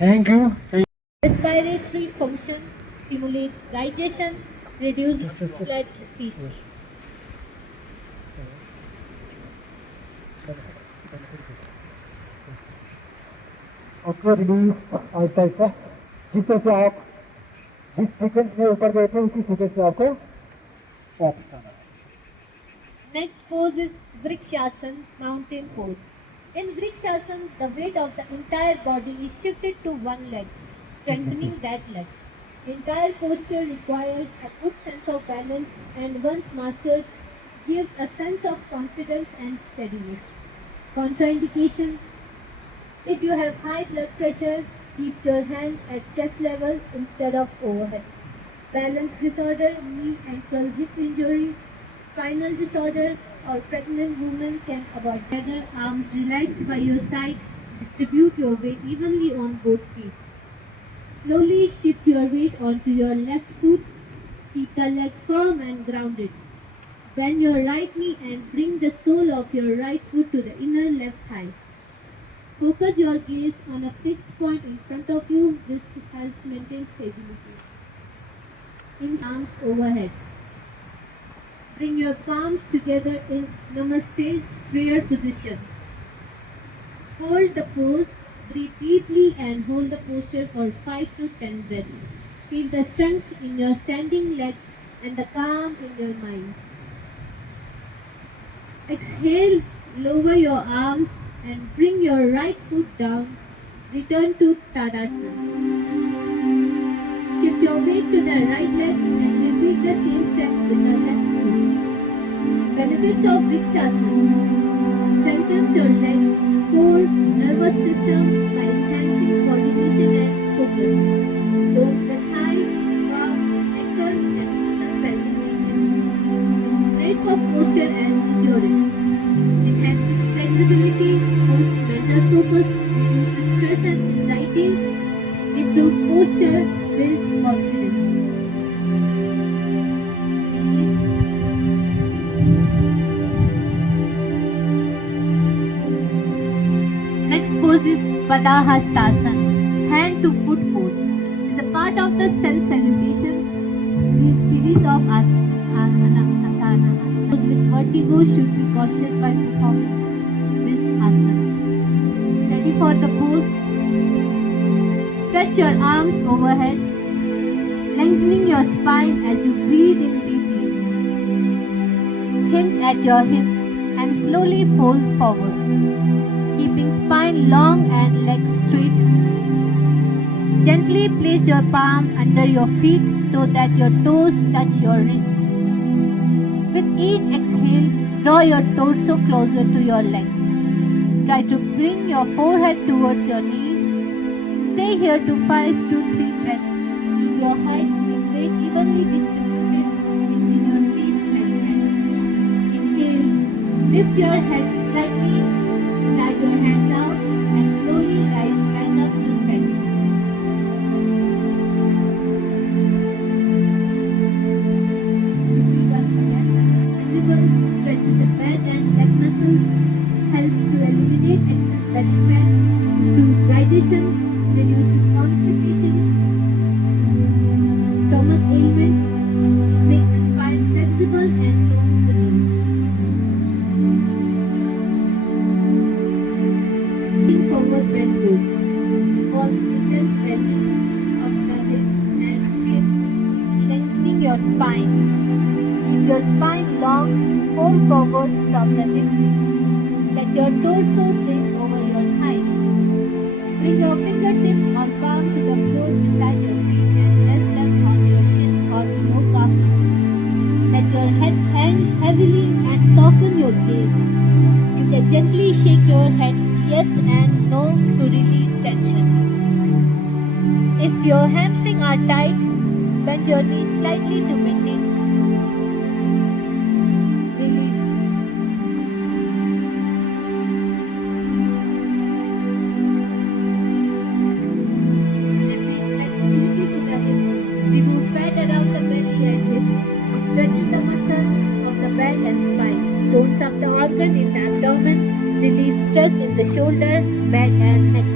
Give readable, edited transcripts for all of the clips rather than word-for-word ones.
Thank you. Respiratory function stimulates digestion, reduces blood repeat. आपको release और type का जिस तरह से आप जिस सीक्वेंस में ऊपर बैठे हैं उसी सीक्वेंस में आपको वापस आना है। Next pose is Vrikshasana, mountain pose. In Vrikshasana, the weight of the entire body is shifted to one leg, strengthening that leg. Entire posture requires a good sense of balance and once mastered gives a sense of confidence and steadiness. Contraindication: if you have high blood pressure, keep your hand at chest level instead of overhead. Balance disorder, knee, ankle, hip injury, spinal disorder, or pregnant women can avoid. Other arms relaxed by your side. Distribute your weight evenly on both feet. Slowly shift your weight onto your left foot. Keep the leg firm and grounded. Bend your right knee and bring the sole of your right foot to the inner left thigh. Focus your gaze on a fixed point in front of you. This helps maintain stability. In arms overhead. Bring your palms together in Namaste prayer position. Hold the pose, breathe deeply and hold the posture for 5 to 10 breaths. Feel the strength in your standing leg and the calm in your mind. Exhale, lower your arms and bring your right foot down. Return to Tadasana. Shift your weight to the right leg and repeat the same step with the left foot. Benefits of Vrikshasana: strengthens your leg, core, nervous system by enhancing coordination and focus. Loads the thigh, calves, ankle and even the pelvic region. It's great for posture and endurance. Enhances flexibility, boosts mental focus, reduces stress and anxiety, improves posture, builds confidence. Next pose is Padahastasana, hand to foot pose. As a part of the self salutation, this series of asana. Those with vertigo should be cautious while performing this asana. Ready for the pose? Stretch your arms overhead, lengthening your spine as you breathe in deeply. Hinge at your hip and slowly fold forward, keeping spine long and legs straight. Gently place your palm under your feet so that your toes touch your wrists. With each exhale, draw your torso closer to your legs. Try to bring your forehead towards your knee. Stay here to 5 to 3 breaths. Keep your height and weight evenly distributed between your feet and hands. Inhale, lift your head slightly, slide your hands out and slowly rise back up to standing. Once again, flexible, stretches the back and leg muscles, helps to eliminate excess belly fat, improves digestion, reduces constipation, stomach ailments, makes the spine flexible and tones the nerves. Forward bend pose involves intense bending of the hips and lengthening your spine. Keep your spine long, fold forward from the hip. Let your torso drape over your thighs. Bring your fingertips or palm to the floor beside your feet and rest them on your shins or below calf muscles. Let your head hang heavily and soften your gaze. You can gently shake your head yes and no to release tension. If your hamstrings are tight, bend your knees slightly to maintain peace. Release. Flexibility to the hips. Remove fat around the belly and hips. It stretches the muscle of the back and spine. Tones up the organ in the abdomen. Relieves stress in the shoulder, back and neck.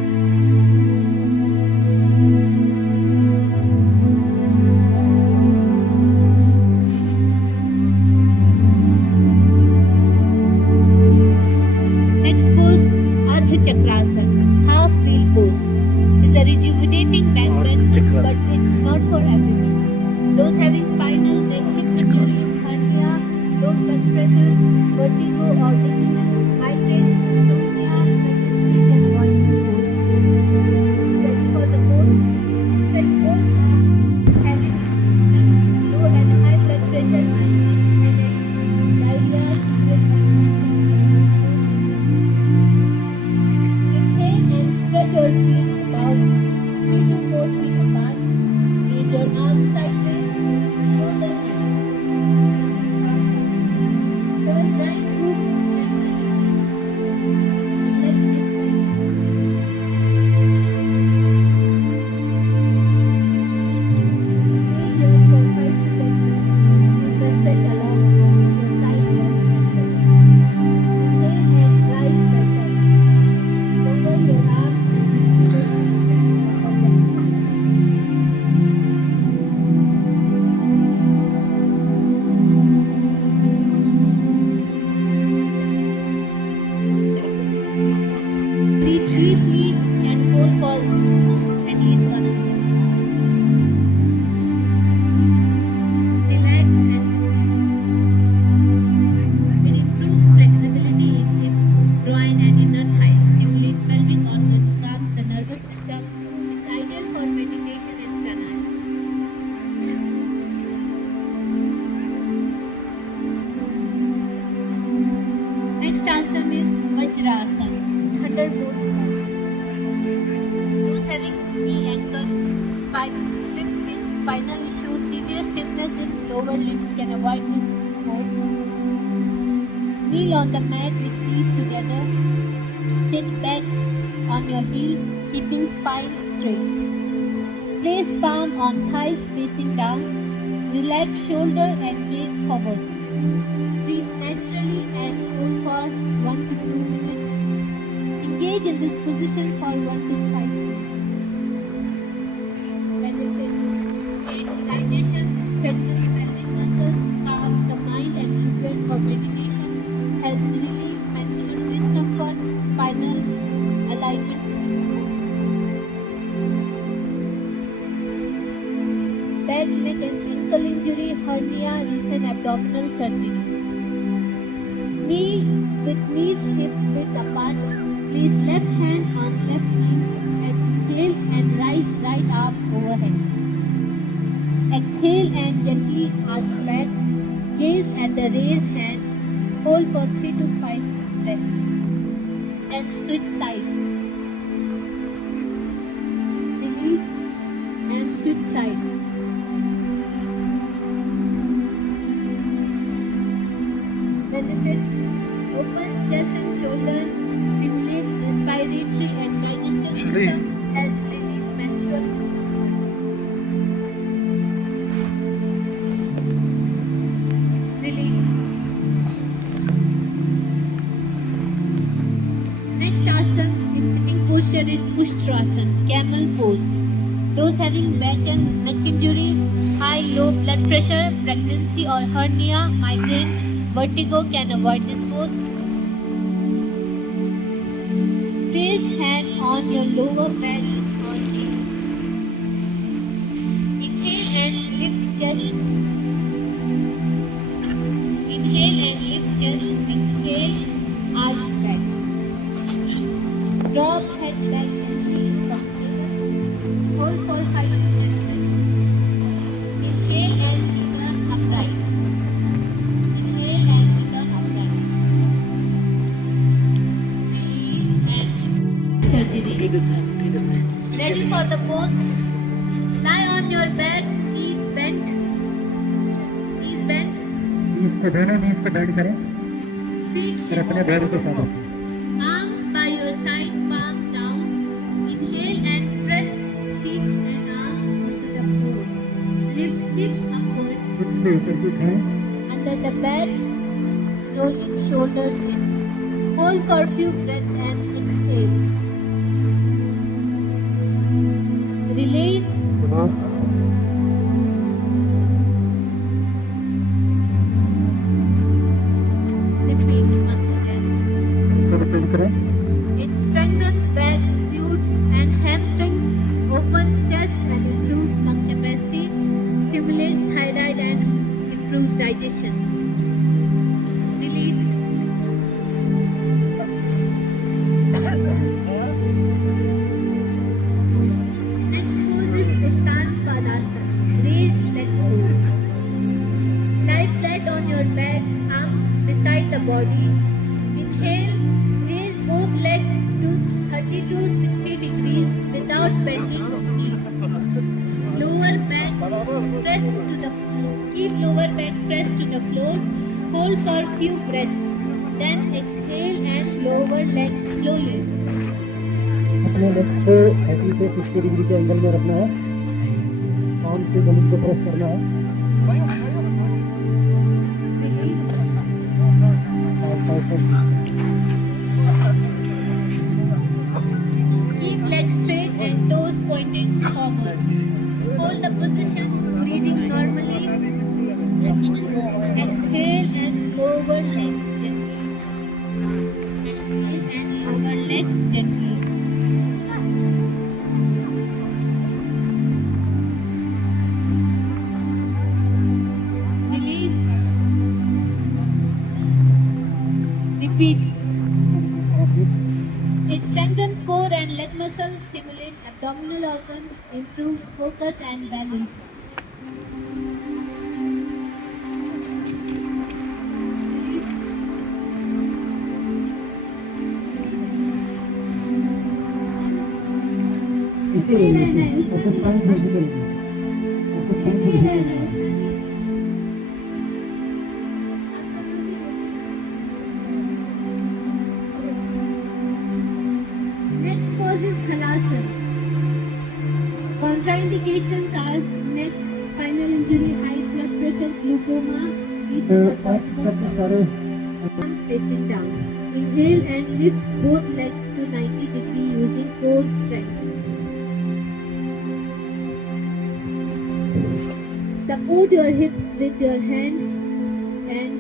shoulder pose. Those having knee ankle slip disc spinal issue, severe stiffness in lower limbs can avoid this pose. Kneel on the mat with knees together. Sit back on your heels, keeping spine straight. Place palm on thighs facing down. Relax shoulder and gaze forward. Breathe naturally and hold for 1 to 2 minutes. Engage in this position for 1 to 5 minutes. Benefits: aids digestion, strengthens pelvic muscles, calms the mind and prepare for meditation, helps relieve menstrual discomfort, spinal alignment. Back, neck and ankle injury, hernia, recent abdominal surgery. Knee with knees hip width apart. Place left hand on left knee and inhale and raise right arm overhead. Exhale and gently arch back. Gaze at the raised hand. Hold for 3 to 5 breaths. And switch sides. Release and switch sides. Benefits: opens chest and shoulder, stimulate respiratory and digestive system, help relieve menstrual. Release. Next asana in sitting posture is Ushtrasana, camel pose. Those having back and neck injury, high low blood pressure, pregnancy or hernia, migraine, vertigo can avoid this pose. Place hand on your lower back or heels. Inhale and lift chest. Inhale and lift chest. Exhale, arch back. Drop head back gently. Hold for 5 minutes. Inhale and return upright. Inhale and return upright. Release and surgery. Ready for the pose? Lie on your back, knees bent. Knees bent. नीज पे दोनों नीज पे bend करें Feet फिर अपने bed के साथ रखें। arms by your side, palms down. Inhale and press feet and arms onto the floor. Lift hips upward. कुछ से ऊपर की उठाएं Under the back, rolling shoulders in. Hold for few breaths and exhale. Release. बस Repeat once again. फिर repeat करें It strengthens back, glutes and hamstrings, opens chest and improves lung capacity, stimulates thyroid and improves digestion. Release. Next pose is Uttan Padasana, raised leg pose. Lie flat on your back, arms beside the body. Inhale, raise both legs to 30 to 60 degrees without bending knees. Lower back pressed to the floor. Keep lower back pressed to the floor. Hold for few breaths. Then exhale and lower legs slowly. अपने leg को 30 से 60 degree के angle में रखना है palm से जमीन को प्रेस करना है Release. Keep legs straight and toes pointing forward. Hold the position, breathing normally. Exhale and lower legs gently. Exhale and lower legs gently. Release. Repeat. It strengthens core and leg muscles, stimulates abdominal organs, improves focus and balance. Release. इसके लिए exercise physical Next pose is Halasana. Contraindications are neck, spinal injury, high blood pressure, glaucoma. These तो are आप सबसे सारे arms facing down. Inhale and lift both legs to 90 degrees using core strength. Support your hips with your hand and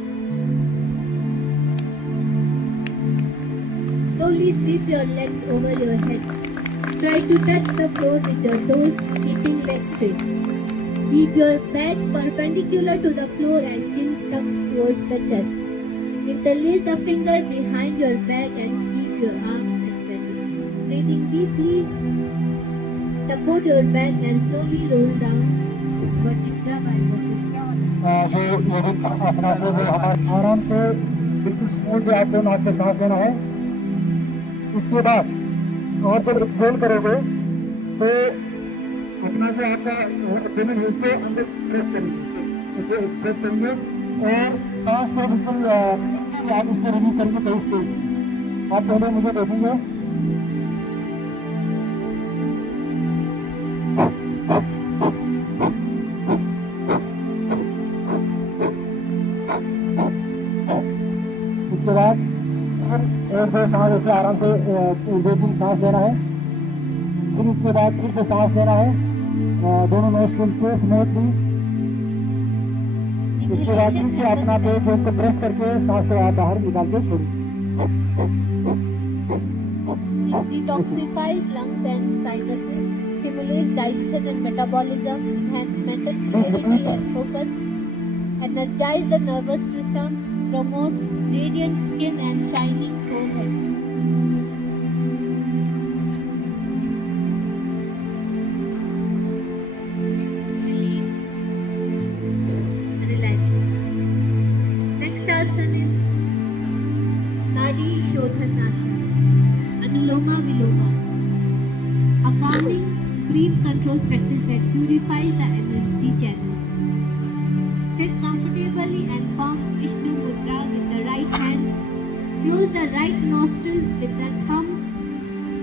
slowly sweep your legs over your head. Try to touch the floor with your toes, keeping legs straight. Keep your back perpendicular to the floor and chin tucked towards the chest. Interlace the finger behind your back and keep your arms extended. Breathing deeply, support your back and slowly roll down vertebra by vertebra. जो योगिक आसना से वो हमारे आराम से बिल्कुल smooth जो आपको नाक से सांस लेना है। उसके बाद और जब एक्सहेल करोगे तो अपना जो आपका एब्डोमेन है उसको अंदर प्रेस करेंगे, इसे प्रेस करेंगे और सांस को बिल्कुल आप उसको रिलीज करके तेज तेज आप पहले मुझे देखेंगे। उसके बाद एक दो सांस ऐसे आराम से 2-3 सांस लेना है। फिर उसके बाद फिर से सांस लेना है दोनों नोस्ट्रिल्स से स्मूथली। उसके बाद फिर से अपना पेट को प्रेस करके सांस को आप बाहर निकाल के छोड़िए। It detoxifies lungs and sinuses, stimulates digestion and metabolism, enhances mental clarity and focus, energizes the nervous system, promotes radiant skin and shining forehead. Release. Relax. Next asana is Nadi Shodhanasana, Anuloma Viloma, a calming breath control practice that purifies the energy channels. Sit comfortably and form Vishnu Mudra with the right hand. Close the right nostril with the thumb.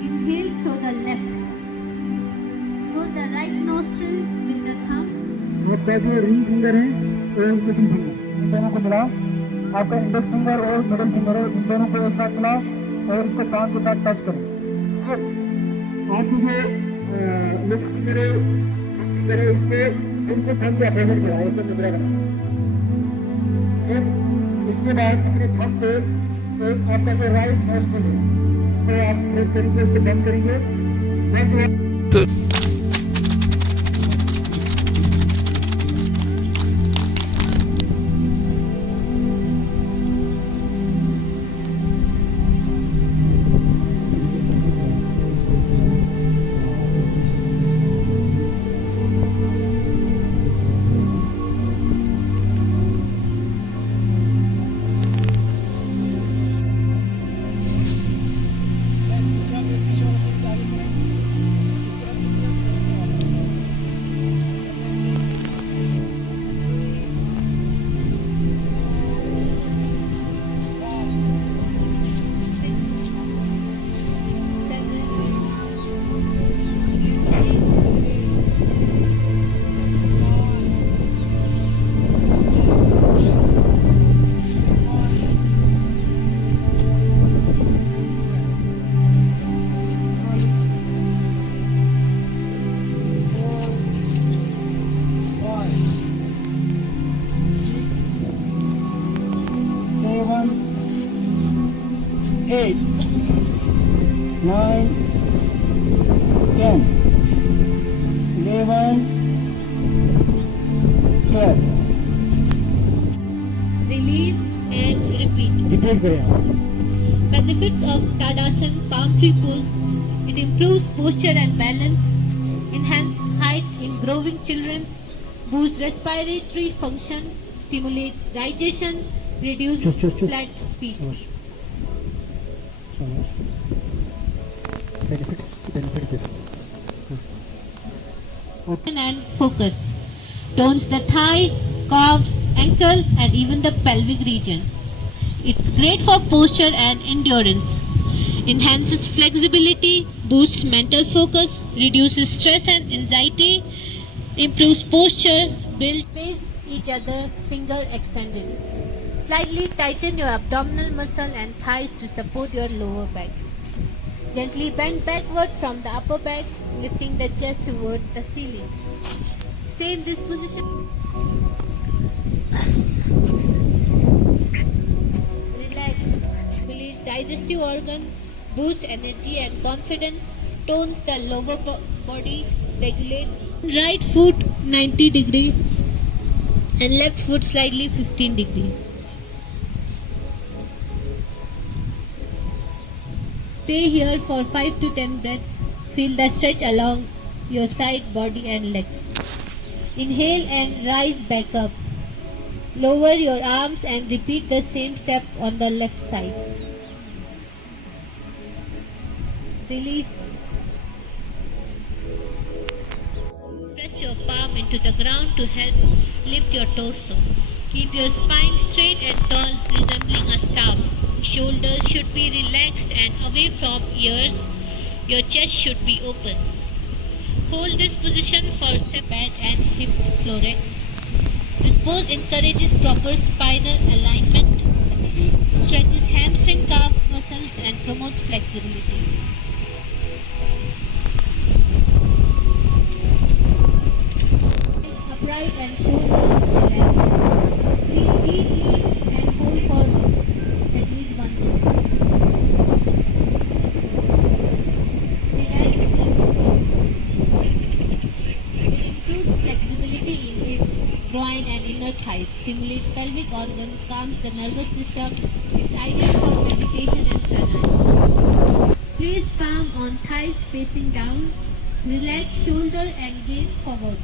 Inhale through the left. Close the right nostril with the thumb. आपका जो ring finger है और middle finger in दोनों को मिलाओ। आपका index finger और middle finger है, इन दोनों को एक साथ मिलाओ और इसको कान के साथ टच करो। आपकी जो लिफ्ट फिंगर है उसके इनको थंब या फेवर करो, ऐसे मुद्रा बनाओ। इसके बाद अपने थंब से आपका जो राइट नोस्ट्रिल है उसको आप प्रेस करेंगे, उसको बंद करेंगे। Eight, 9, 10, 11, 12. Release and repeat. Repeat करें आप। Benefits of Tadasana palm tree pose. It improves posture and balance, enhances height in growing children, boosts respiratory function, stimulates digestion, reduces flat feet. Benefit benefit and focus. Tones the thigh, calves, ankle and even the pelvic region. It's great for posture and endurance. Enhances flexibility, boosts mental focus, reduces stress and anxiety, improves posture, builds face each other, finger extended. Slightly tighten your abdominal muscle and thighs to support your lower back. Gently bend backward from the upper back, lifting the chest towards the ceiling. Stay in this position. Relax. Release digestive organ, boosts energy and confidence, tones the lower body, regulates right foot 90 degree and left foot slightly 15 degree. Stay here for 5 to 10 breaths. Feel the stretch along your side, body and legs. Inhale and rise back up. Lower your arms and repeat the same steps on the left side. Release. Press your palm into the ground to help lift your torso. Keep your spine straight and tall, resembling a staff. Shoulders should be relaxed and away from ears. Your chest should be open. Hold this position for back and hip thorax. This pose encourages proper spinal alignment, stretches hamstring calf muscles and promotes flexibility. Upright and shoulders relaxed. Breathe deeply and hold for at least 1 minute. Relax and it improves flexibility in hips, groin and inner thighs, stimulates pelvic organs, calms the nervous system. It's ideal for meditation and pranayama. Place palm on thighs facing down. Relax shoulder and gaze forward.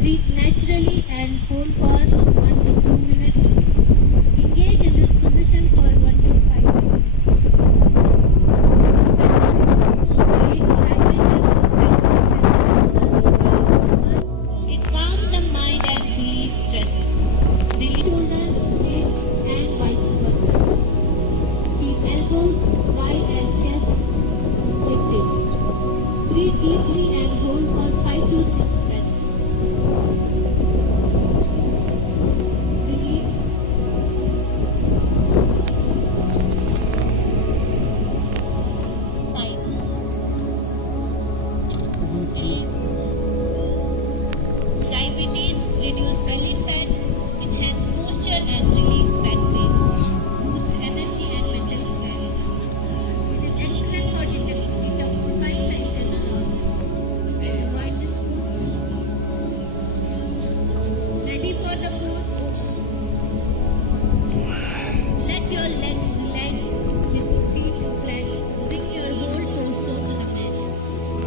Breathe naturally and hold for 1 to 2 minutes. Engage in this position for 1 to 5 minutes. It calms the mind and relieves stress. Release shoulders, hips and vice versa. Keep elbows, thigh and chest lifted. Breathe deeply and hold for 5 to 6 breaths. Release. Sides. Release. Diabetes, reduce belly fat, enhance posture and relieve back pain. Boost energy and mental clarity. It is excellent for detoxifying the internal organs. Avoid this food. Ready for the pose? Let your legs relax with feet flat. Bring your whole torso to the mat.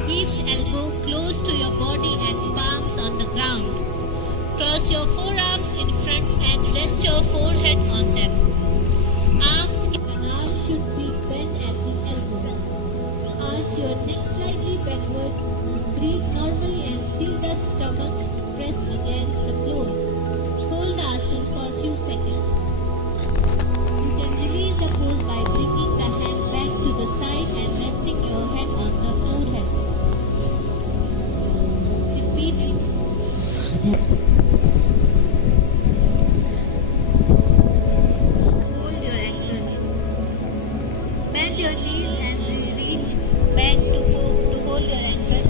Keep elbow close to your body and palms on the ground. Cross your forearms in front and rest your forehead on them. The arms should be bent at the elbow. Arch your neck slightly backward. Breathe normally and feel the stomach press against the floor. Hold the asana for a few seconds. You can release the pose by bringing the hand back to the side and resting your head on the forehead. Repeat it. Hold your ankles. Bend your knees and reach back to hold your ankles.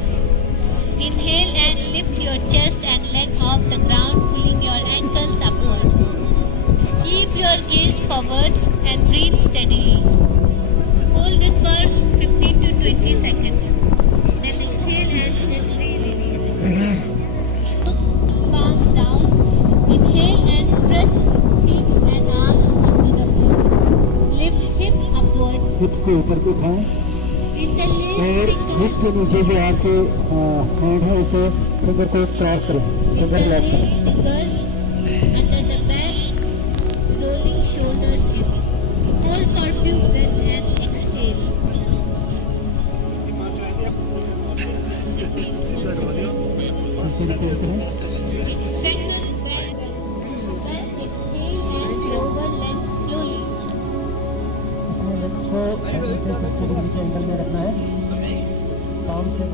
Inhale and lift your chest and leg off the ground, pulling your ankles upward. Keep your gaze forward and breathe steadily. Hold this for 15 to 20 seconds. Then exhale and gently release. Palms down. Inhale and press feet and arms onto the floor. Lift hips upward. Hip के ऊपर को उठाएं Interlace और hip fingers. के नीचे जो आपके hand है उसे फिंगर को क्रॉस करें, फिंगर लॉक Interlace करें. fingers under the back, rolling shoulders in. Hold for few breaths and exhale. Repeat once again. 60 degree करें। It strengthens when then exhale and lower length slowly. अपने lens को 60 degree के angle में रखना है। काम से